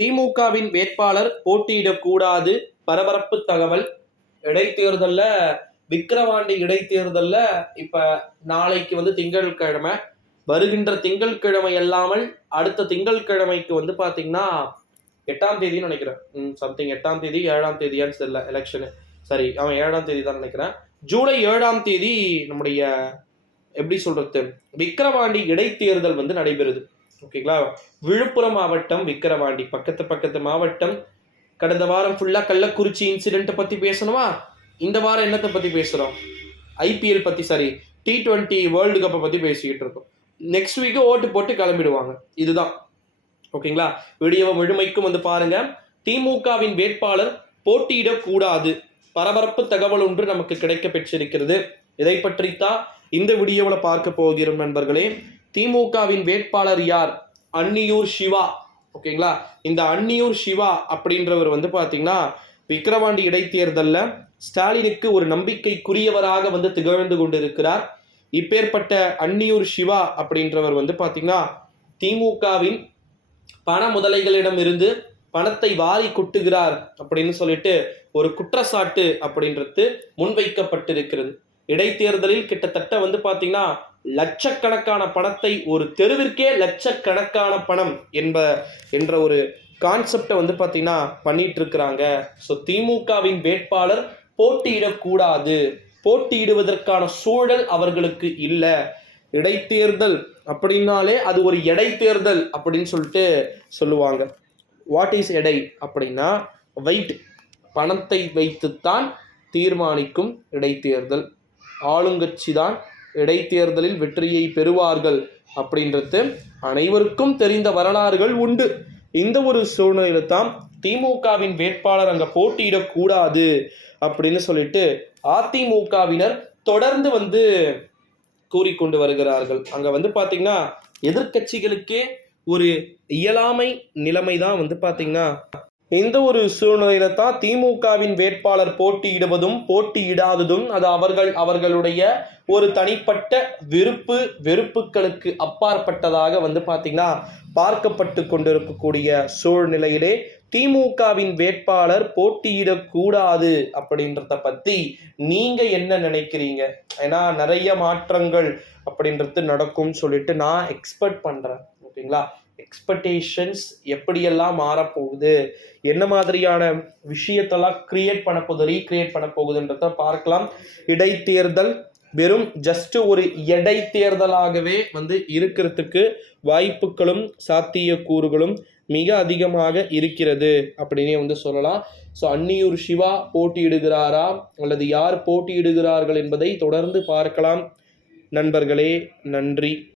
திமுகவின் வேட்பாளர் போட்டியிடக்கூடாது பரபரப்பு தகவல். இடைத்தேர்தலில் விக்கிரவாண்டி இடைத்தேர்தலில் இப்போ நாளைக்கு வந்து திங்கட்கிழமை. வருகின்ற திங்கட்கிழமை அல்லாமல் அடுத்த திங்கட்கிழமைக்கு வந்து பார்த்தீங்கன்னா எட்டாம் தேதின்னு நினைக்கிறேன். சம்திங் எட்டாம் தேதி ஏழாம் தேதியான்னு தெரியல எலெக்ஷனு சரி அவன் ஏழாம் தேதி தான் நினைக்கிறேன். ஜூலை ஏழாம் தேதி நம்முடைய எப்படி சொல்றது விக்கிரவாண்டி இடைத்தேர்தல் வந்து நடைபெறுது. ஓகேங்களா? விழுப்புரம் மாவட்டம் விக்கிரவாண்டி. பக்கத்து பக்கத்து மாவட்டம். கடந்த வாரம் ஃபுல்லாக கள்ளக்குறிச்சி இன்சிடென்ட்டை பற்றி பேசணுமா? இந்த வாரம் என்னத்தை பற்றி பேசுகிறோம் ஐபிஎல் பற்றி சாரி டி டுவெண்ட்டி வேர்ல்டு கப்பை பற்றி பேசிக்கிட்டு இருக்கோம். நெக்ஸ்ட் வீக்கு ஓட்டு போட்டு கிளம்பிடுவாங்க. இதுதான். ஓகேங்களா? வீடியோவை முழுமைக்கும் வந்து பாருங்க. திமுகவின் வேட்பாளர் போட்டியிடக்கூடாது. பரபரப்பு தகவல் ஒன்று நமக்கு கிடைக்க பெற்றிருக்கிறது இதை பற்றித்தான் இந்த வீடியோவில் பார்க்க போகிறோம் நண்பர்களே. திமுகவின் வேட்பாளர் யார்? அன்னியூர் சிவா. ஓகேங்களா இந்த அன்னியூர் சிவா அப்படின்றவர் வந்து பார்த்தீங்கன்னா விக்கிரவாண்டி இடைத்தேர்தலில் ஸ்டாலினுக்கு ஒரு நம்பிக்கைக்குரியவராக வந்து திகழ்ந்து கொண்டிருக்கிறார். இப்பேற்பட்ட அன்னியூர் சிவா அப்படின்றவர் வந்து பார்த்தீங்கன்னா திமுகவின் பண முதலைகளிடம் இருந்து பணத்தை வாரி கொட்டுகிறார் அப்படின்னு சொல்லிட்டு ஒரு குற்றச்சாட்டு அப்படின்றது முன்வைக்கப்பட்டிருக்கிறது. இடைத்தேர்தலில் கிட்டத்தட்ட வந்து பார்த்தீங்கன்னா லட்சக்கணக்கான பணத்தை ஒரு தெருவிற்கே லட்சக்கணக்கான பணம் என்ப என்ற ஒரு கான்செப்டை வந்து பார்த்தீங்கன்னா பண்ணிட்டு இருக்கிறாங்க ஸோ திமுகவின் வேட்பாளர் போட்டியிடக்கூடாது. போட்டியிடுவதற்கான சூழல் அவர்களுக்கு இல்லை. இடைத்தேர்தல் அப்படின்னாலே அது ஒரு இடைத்தேர்தல் அப்படின்னு சொல்லிட்டு சொல்லுவாங்க. வாட் இஸ் எடை அப்படின்னா வெயிட் பணத்தை வைத்துத்தான் தீர்மானிக்கும் இடைத்தேர்தல். ஆளுங்கட்சி தான் இடைத்தேர்தலில் வெற்றியை பெறுவார்கள் அப்படின்றது அனைவருக்கும் தெரிந்த வரலாறுகள் உண்டு. இந்த ஒரு சூழ்நிலையில தான் திமுகவின் வேட்பாளர் அங்கே போட்டியிடக்கூடாது அப்படின்னு சொல்லிட்டு அதிமுகவினர் தொடர்ந்து வந்து கூறிக்கொண்டு வருகிறார்கள். அங்கே வந்து பார்த்தீங்கன்னா எதிர்க்கட்சிகளுக்கே ஒரு இயலாமை நிலைமை தான் வந்து பார்த்தீங்கன்னா இந்த ஒரு சூழ்நிலையில தான் திமுகவின் வேட்பாளர் போட்டியிடுவதும் போட்டியிடாததும் அது அவர்கள் அவர்களுடைய ஒரு தனிப்பட்ட விருப்பு வெறுப்புகளுக்கு அப்பாற்பட்டதாக வந்து பார்த்தீங்கன்னா பார்க்கப்பட்டு கொண்டிருக்கக்கூடிய சூழ்நிலையிலே திமுகவின் வேட்பாளர் போட்டியிடக்கூடாது அப்படின்றத பத்தி நீங்க என்ன நினைக்கிறீங்க? ஏன்னா நிறைய மாற்றங்கள் அப்படின்றது நடக்கும்னு சொல்லிட்டு நான் எக்ஸ்பெக்ட் பண்றேன். ஓகேங்களா? எக்ஸ்பெக்டேஷன்ஸ் எப்படியெல்லாம் மாறப்போகுது? என்ன மாதிரியான விஷயத்தெல்லாம் கிரியேட் பண்ண போகுது ரீக்ரியேட் பண்ண போகுதுன்றத பார்க்கலாம். இடைத்தேர்தல் வெறும் ஜஸ்ட் ஒரு இடைத்தேர்தலாகவே வந்து இருக்கிறதுக்கு வாய்ப்புகளும் சாத்தியக்கூறுகளும் மிக அதிகமாக இருக்கிறது அப்படின்னே வந்து சொல்லலாம். ஸோ அன்னியூர் சிவா போட்டியிடுகிறாரா? அல்லது யார் போட்டியிடுகிறார்கள் என்பதை தொடர்ந்து பார்க்கலாம். நண்பர்களே நன்றி.